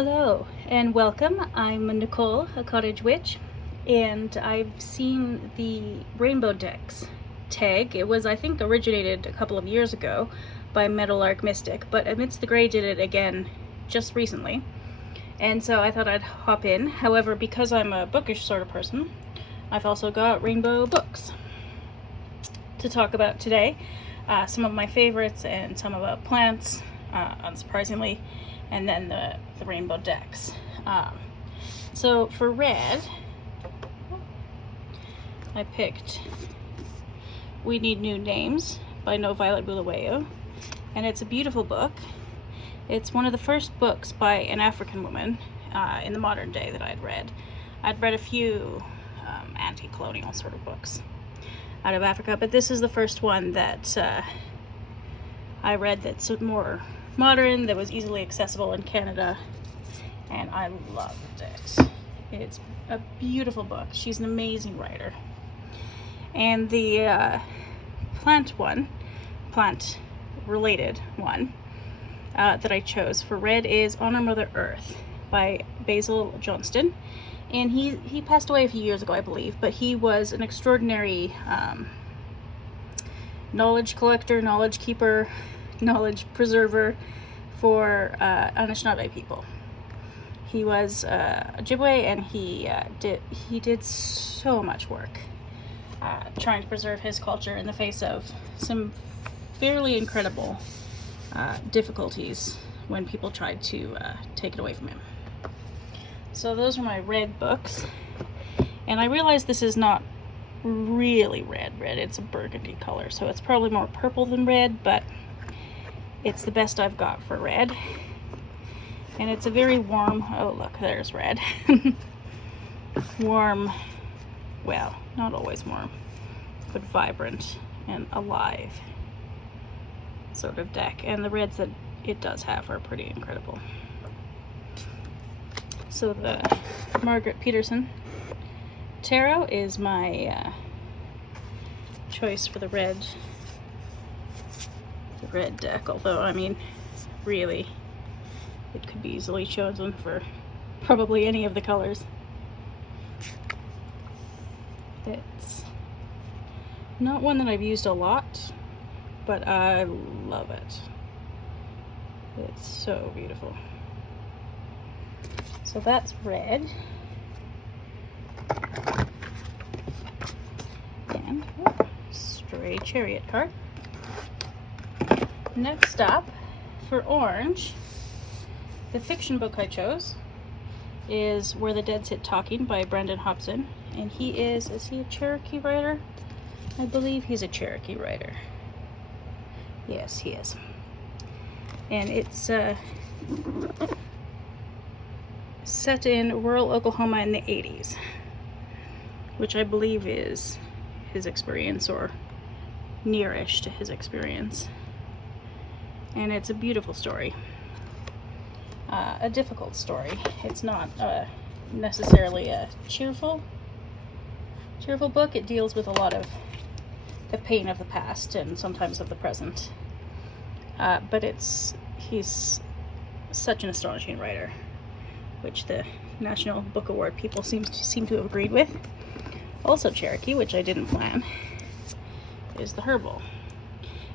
Hello and welcome. I'm Nicole, a cottage witch, and I've seen the rainbow decks tag. It was, I think, originated a couple of years ago by Meadowlark Mystic, but Amidst the Grey did it again just recently, and so I thought I'd hop in. However, because I'm a bookish sort of person, I've also got rainbow books to talk about today. Some of my favorites and some about plants, unsurprisingly, and then the rainbow decks. So for red, I picked We Need New Names by NoViolet Bulawayo, and it's a beautiful book. It's one of the first books by an African woman in the modern day that I'd read. I'd read a few anti-colonial sort of books out of Africa, but this is the first one that I read that's more modern, that was easily accessible in Canada, and I loved it. It's a beautiful book. She's an amazing writer. And the plant related one that I chose for red is Honor Mother Earth by Basil Johnston. And he passed away a few years ago, I believe, but he was an extraordinary knowledge collector, knowledge keeper, knowledge preserver for Anishinaabe people. He was a Ojibwe, and he did so much work trying to preserve his culture in the face of some fairly incredible difficulties when people tried to take it away from him. So those are my red books, and I realize this is not really red. It's a burgundy color, so it's probably more purple than red, but it's the best I've got for red. And it's a very warm, oh look, there's red. Warm, well, not always warm, but vibrant and alive sort of deck. And the reds that it does have are pretty incredible. So the Margarete Petersen Tarot is my choice for the red deck, although I mean really it could be easily chosen for probably any of the colors. It's not one that I've used a lot, but I love it. It's so beautiful. So that's red. And stray chariot card. Next up, for orange, the fiction book I chose is Where the Dead Sit Talking by Hobson. And is he a Cherokee writer? I believe he's a Cherokee writer. Yes, he is. And it's set in rural Oklahoma in the 80s, which I believe is his experience, or nearish to his experience. And it's a beautiful story. A difficult story. It's not necessarily a cheerful book. It deals with a lot of the pain of the past and sometimes of the present. But he's such an astonishing writer, which the National Book Award people seem to have agreed with. Also Cherokee, which I didn't plan, is the Herbal.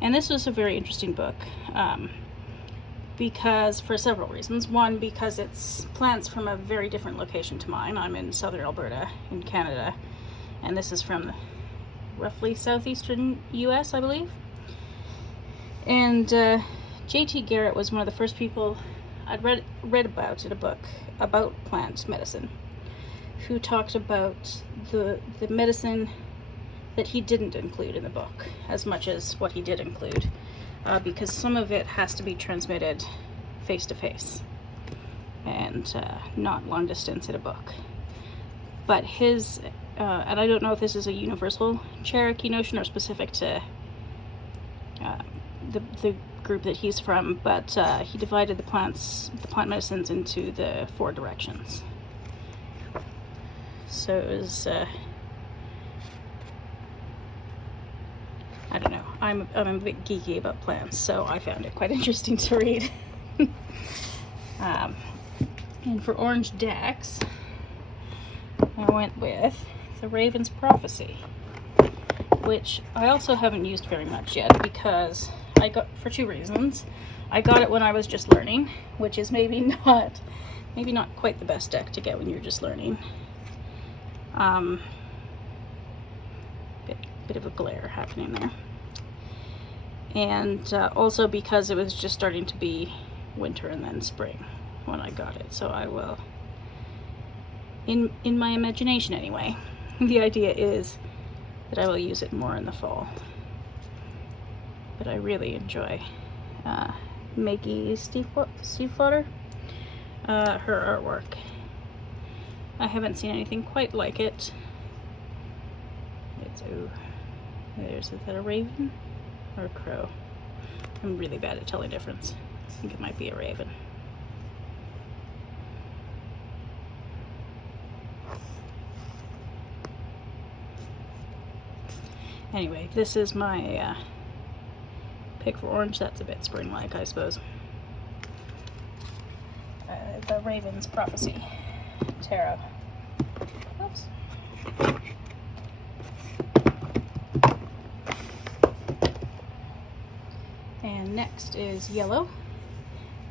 And this was a very interesting book, because for several reasons. One, because it's plants from a very different location to mine. I'm in southern Alberta in Canada, and this is from roughly southeastern US, I believe. And J.T. Garrett was one of the first people I'd read about in a book about plant medicine, who talked about the medicine that he didn't include in the book as much as what he did include, because some of it has to be transmitted face to face and not long distance in a book. But his, and I don't know if this is a universal Cherokee notion or specific to the group that he's from, but he divided the plant medicines into the 4 directions. So it was I don't know, I'm a bit geeky about plants, so I found it quite interesting to read. And for orange decks, I went with the Raven's Prophecy, which I also haven't used very much yet because I got, for two reasons. I got it when I was just learning, which is maybe not quite the best deck to get when you're just learning. Bit of a glare happening there. And also because it was just starting to be winter and then spring when I got it. So I will, in my imagination anyway, the idea is that I will use it more in the fall. But I really enjoy Maggie Stiefvater, her artwork. I haven't seen anything quite like it. It's, ooh, is that a raven or a crow? I'm really bad at telling difference. I think it might be a raven. Anyway, this is my pick for orange. That's a bit spring-like, I suppose. The Raven's Prophecy Tarot. Oops. And next is yellow.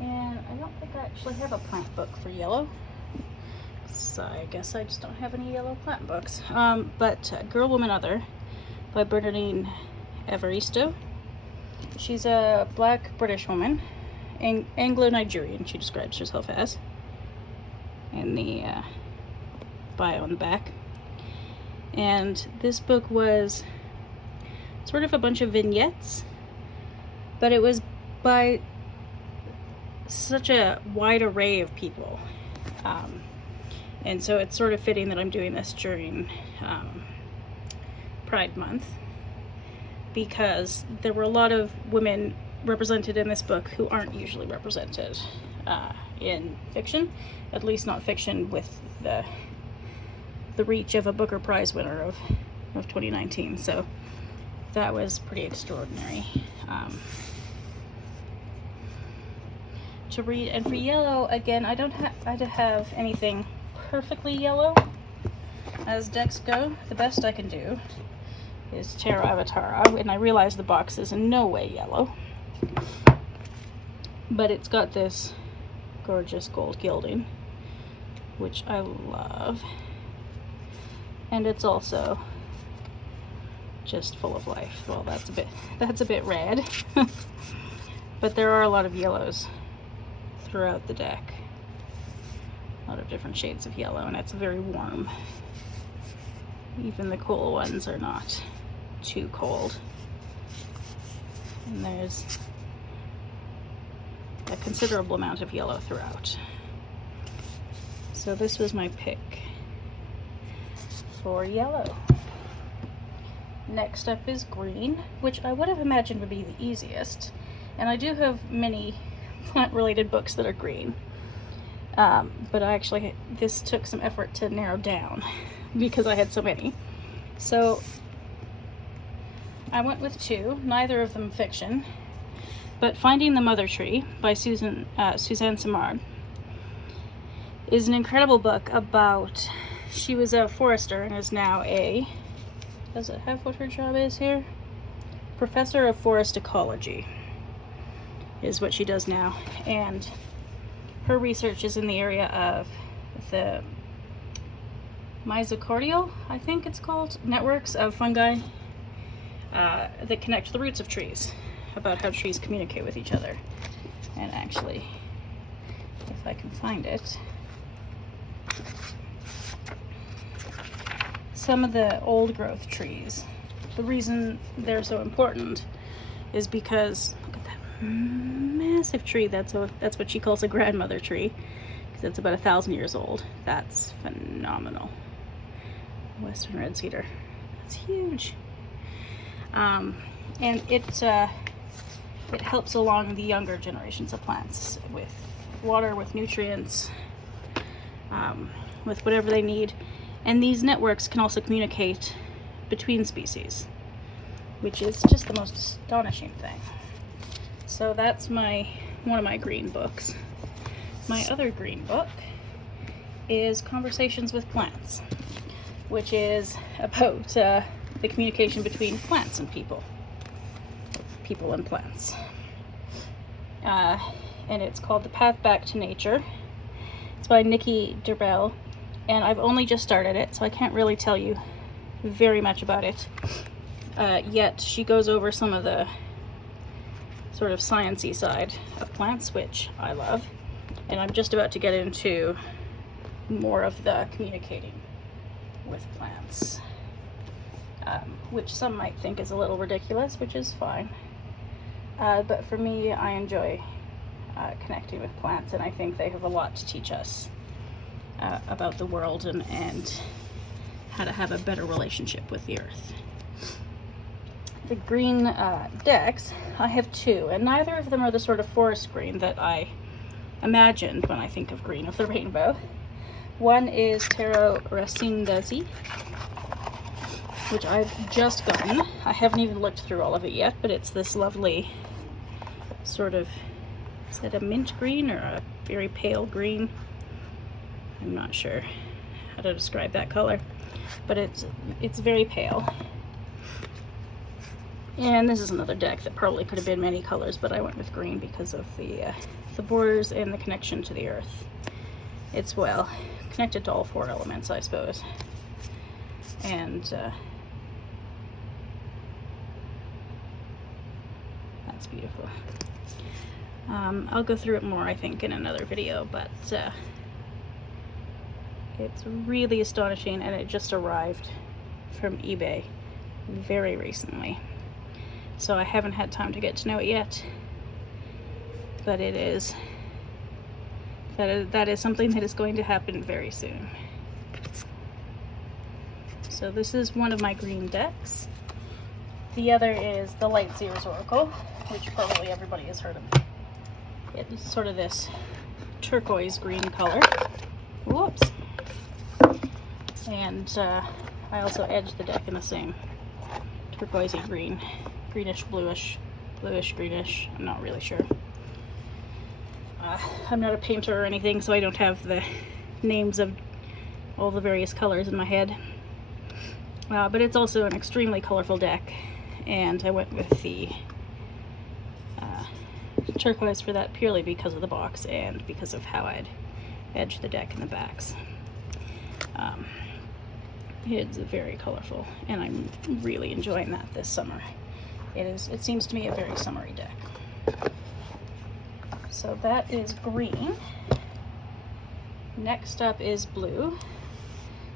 And I don't think I actually have a plant book for yellow. So I guess I just don't have any yellow plant books. But Girl, Woman, Other by Bernardine Evaristo. She's a black British woman, Anglo-Nigerian, she describes herself as, in the bio on the back. And this book was sort of a bunch of vignettes, but it was by such a wide array of people. And so it's sort of fitting that I'm doing this during Pride Month, because there were a lot of women represented in this book who aren't usually represented in fiction, at least not fiction with the reach of a Booker Prize winner of 2019. So that was pretty extraordinary to read. And for yellow, again, I don't have anything perfectly yellow as decks go. The best I can do is Tarot Avatara, and I realize the box is in no way yellow, but it's got this gorgeous gold gilding, which I love, and it's also just full of life. Well, that's a bit red, but there are a lot of yellows throughout the deck, a lot of different shades of yellow, and it's very warm. Even the cool ones are not too cold. And there's a considerable amount of yellow throughout. So this was my pick for yellow. Next up is green, which I would have imagined would be the easiest. And I do have many plant-related books that are green. But this took some effort to narrow down because I had so many. So I went with two, neither of them fiction, but Finding the Mother Tree by Suzanne Simard is an incredible book about, she was a forester and is now does it have what her job is here? Professor of Forest Ecology is what she does now, and her research is in the area of the mycorrhizal, I think it's called, networks of fungi that connect the roots of trees, about how trees communicate with each other. And actually, if I can find it, some of the old growth trees, the reason they're so important is because, look at that massive tree. That's what she calls a grandmother tree, because it's about 1,000 years old. That's phenomenal. Western red cedar, that's huge. And it helps along the younger generations of plants with water, with nutrients, with whatever they need. And these networks can also communicate between species, which is just the most astonishing thing. So that's one of my green books. My other green book is Conversations with Plants, which is about the communication between plants and people and plants. And it's called The Path Back to Nature. It's by Nikki, Darrell, and I've only just started it, so I can't really tell you very much about it. Yet she goes over some of the sort of sciencey side of plants, which I love, and I'm just about to get into more of the communicating with plants, which some might think is a little ridiculous, which is fine, but for me, I enjoy connecting with plants, and I think they have a lot to teach us about the world and how to have a better relationship with the earth. The green decks, I have two, and neither of them are the sort of forest green that I imagined when I think of green of the rainbow. One is Tarot Racines, which I've just gotten. I haven't even looked through all of it yet, but it's this lovely sort of, is it a mint green or a very pale green? I'm not sure how to describe that color, but it's very pale. And this is another deck that probably could have been many colors, but I went with green because of the borders and the connection to the earth. It's, well, connected to all four elements, I suppose. And that's beautiful. I'll go through it more, I think, in another video, but it's really astonishing, and it just arrived from eBay very recently. So I haven't had time to get to know it yet, but it is, that is something that is going to happen very soon. So this is one of my green decks. The other is the Light Seer's Oracle, which probably everybody has heard of. It's sort of this turquoise green color. Whoops. And I also edged the deck in the same turquoisey green. Greenish, bluish, greenish. I'm not really sure. I'm not a painter or anything, so I don't have the names of all the various colors in my head. But it's also an extremely colorful deck, and I went with the turquoise for that purely because of the box and because of how I'd edged the deck in the backs. It's very colorful, and I'm really enjoying that this summer. It seems to me a very summery deck. So that is green. Next up is blue.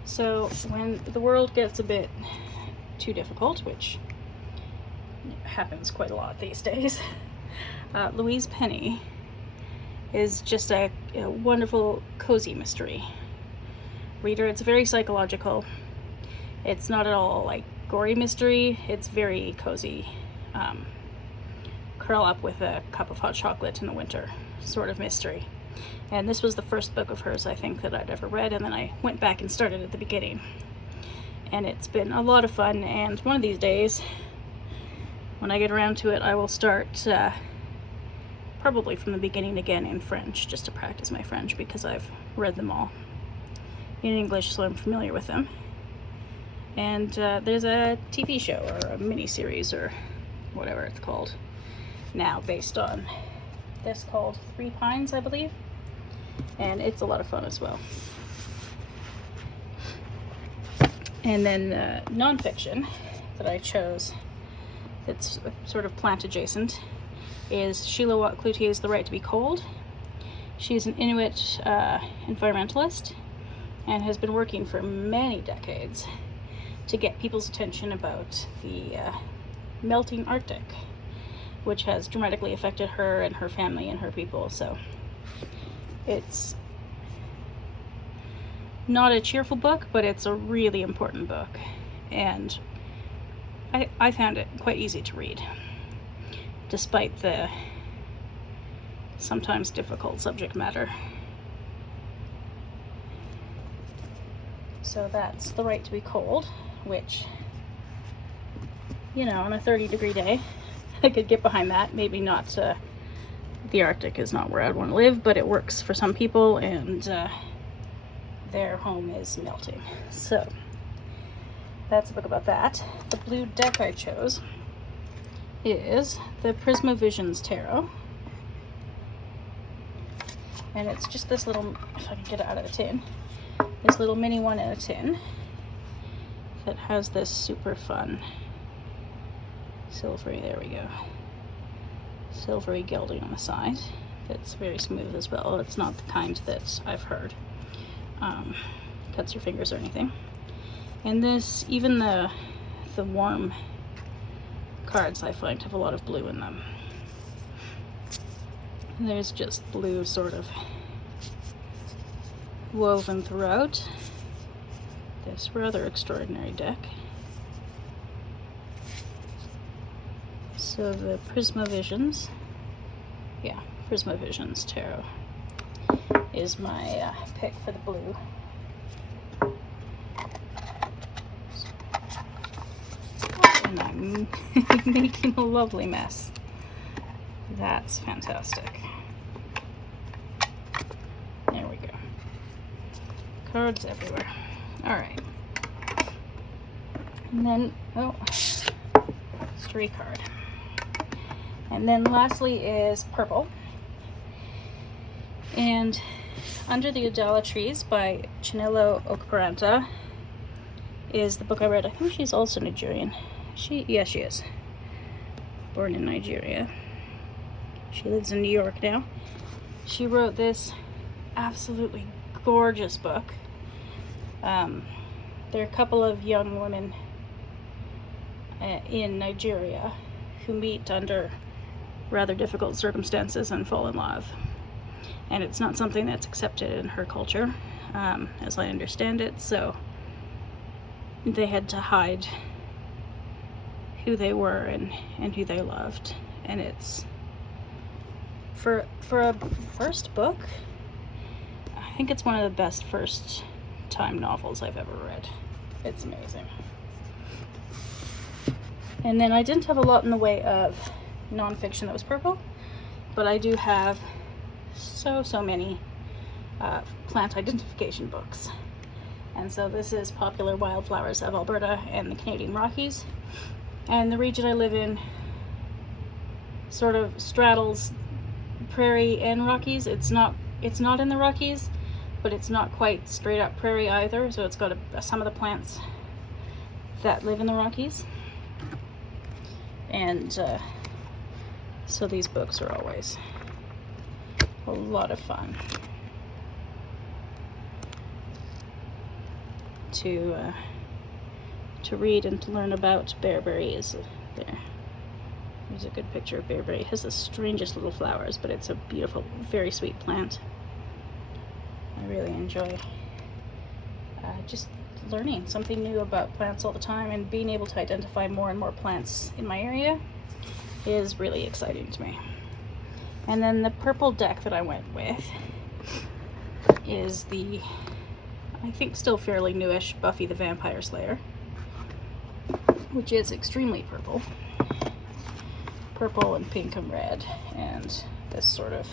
So when the world gets a bit too difficult, which happens quite a lot these days, Louise Penny is just a wonderful, cozy mystery reader. It's very psychological. It's not at all like gory mystery. It's very cozy. Curl up with a cup of hot chocolate in the winter sort of mystery. And this was the first book of hers, I think, that I'd ever read, and then I went back and started at the beginning. And it's been a lot of fun, and one of these days, when I get around to it, I will start probably from the beginning again in French, just to practice my French, because I've read them all in English, so I'm familiar with them. And there's a TV show or a mini-series or whatever it's called now based on this called Three Pines, I believe, and it's a lot of fun as well. And then nonfiction that I chose that's sort of plant adjacent is Sheila Watt-Cloutier's The Right to Be Cold. She's an Inuit environmentalist and has been working for many decades to get people's attention about the melting Arctic, which has dramatically affected her and her family and her people. So it's not a cheerful book, but it's a really important book, and I found it quite easy to read, despite the sometimes difficult subject matter. So that's The Right to Be Cold, which, you know, on a 30-degree day, I could get behind that. Maybe not, the Arctic is not where I'd want to live, but it works for some people, and their home is melting. So that's a book about that. The blue deck I chose is the Prisma Visions Tarot. And it's just this little, if I can get it out of the tin, this little mini one in a tin that has this super fun silvery, there we go, silvery gilding on the side. That's very smooth as well. It's not the kind that I've heard cuts your fingers or anything. And this, even the warm cards I find have a lot of blue in them. And there's just blue sort of woven throughout this rather extraordinary deck. So the Prisma Visions, yeah, Prisma Visions Tarot is my pick for the blue. And I'm making a lovely mess. That's fantastic. There we go. Cards everywhere. Alright. And then, oh, stray card. And then lastly is purple. And Under the Udala Trees by Chinelo Okaranta is the book I read. I think she's also Nigerian. Yeah, she is. Born in Nigeria. She lives in New York now. She wrote this absolutely gorgeous book. There are a couple of young women in Nigeria who meet under rather difficult circumstances and fall in love. And it's not something that's accepted in her culture, as I understand it, so they had to hide who they were and who they loved. And it's, for a first book, I think it's one of the best first time novels I've ever read. It's amazing. And then I didn't have a lot in the way of nonfiction that was purple, but I do have so many plant identification books. And so this is Popular Wildflowers of Alberta and the Canadian Rockies. And the region I live in sort of straddles prairie and Rockies. It's not in the Rockies, but it's not quite straight up prairie either. So it's got some of the plants that live in the Rockies. And so these books are always a lot of fun to read and to learn about. Bearberry is there. There's a good picture of bearberry. It has the strangest little flowers, but it's a beautiful, very sweet plant. I really enjoy just learning something new about plants all the time, and being able to identify more and more plants in my area is really exciting to me. And then the purple deck that I went with is the, I think still fairly newish, Buffy the Vampire Slayer, which is extremely purple. Purple and pink and red, and this sort of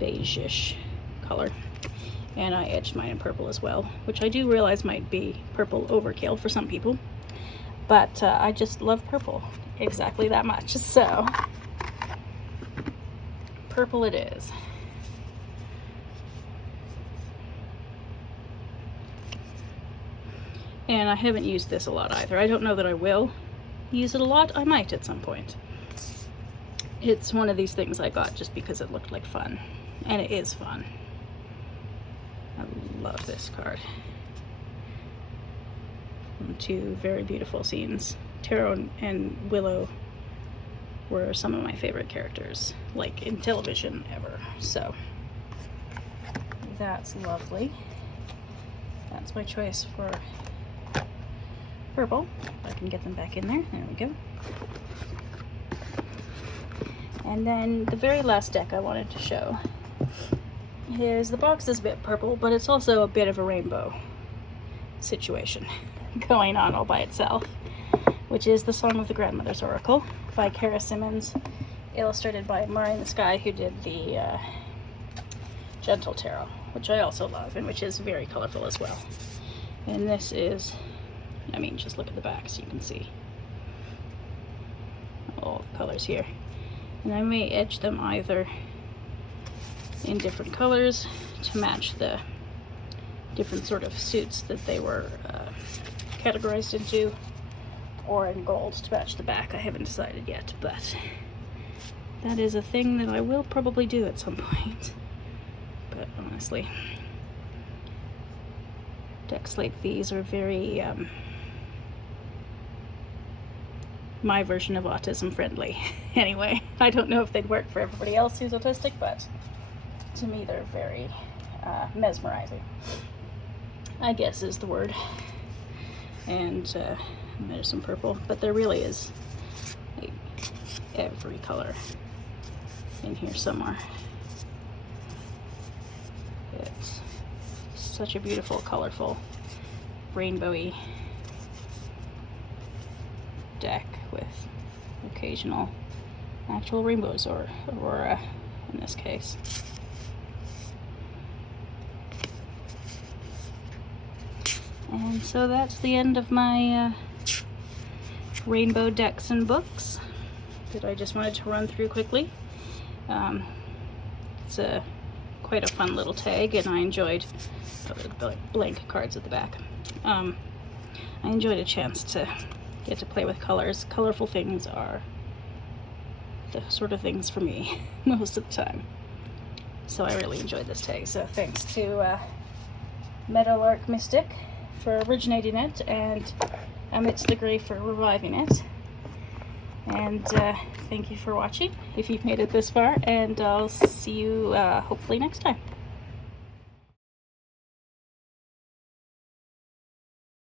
beige-ish color. And I etched mine in purple as well, which I do realize might be purple overkill for some people, but I just love purple exactly that much, so purple it is. And I haven't used this a lot either. I don't know that I will use it a lot. I might at some point. It's one of these things I got just because it looked like fun, and it is fun. I love this card. Two very beautiful scenes. Taro and Willow were some of my favorite characters, like in television ever. So that's lovely. That's my choice for purple. If I can get them back in there. There we go. And then the very last deck I wanted to show is, the box is a bit purple, but it's also a bit of a rainbow situation going on all by itself, which is The Song of the Grandmother's Oracle by Kara Simmons, illustrated by Mari in the Sky, who did the Gentle Tarot. which I also love, and which is very colorful as well. And this is, I mean, just look at the back so you can see all the colors here. And I may edge them either in different colors to match the different sort of suits that they were categorized into, or in gold to match the back. I haven't decided yet, but that is a thing that I will probably do at some point. But honestly, decks like these are very my version of autism friendly. Anyway, I don't know if they'd work for everybody else who's autistic, but to me they're very mesmerizing, I guess is the word. And there's some purple, but there really is like every color in here somewhere. It's such a beautiful, colorful, rainbowy deck with occasional actual rainbows, or aurora in this case. And so that's the end of my rainbow decks and books that I just wanted to run through quickly. It's quite a fun little tag, and I enjoyed the blank cards at the back. I enjoyed a chance to get to play with colors. Colorful things are the sort of things for me most of the time. So I really enjoyed this tag. So thanks to Meadowlark Mystic for originating it, and Amidst the Grey for reviving it. And thank you for watching if you've made it this far, and I'll see you hopefully next time.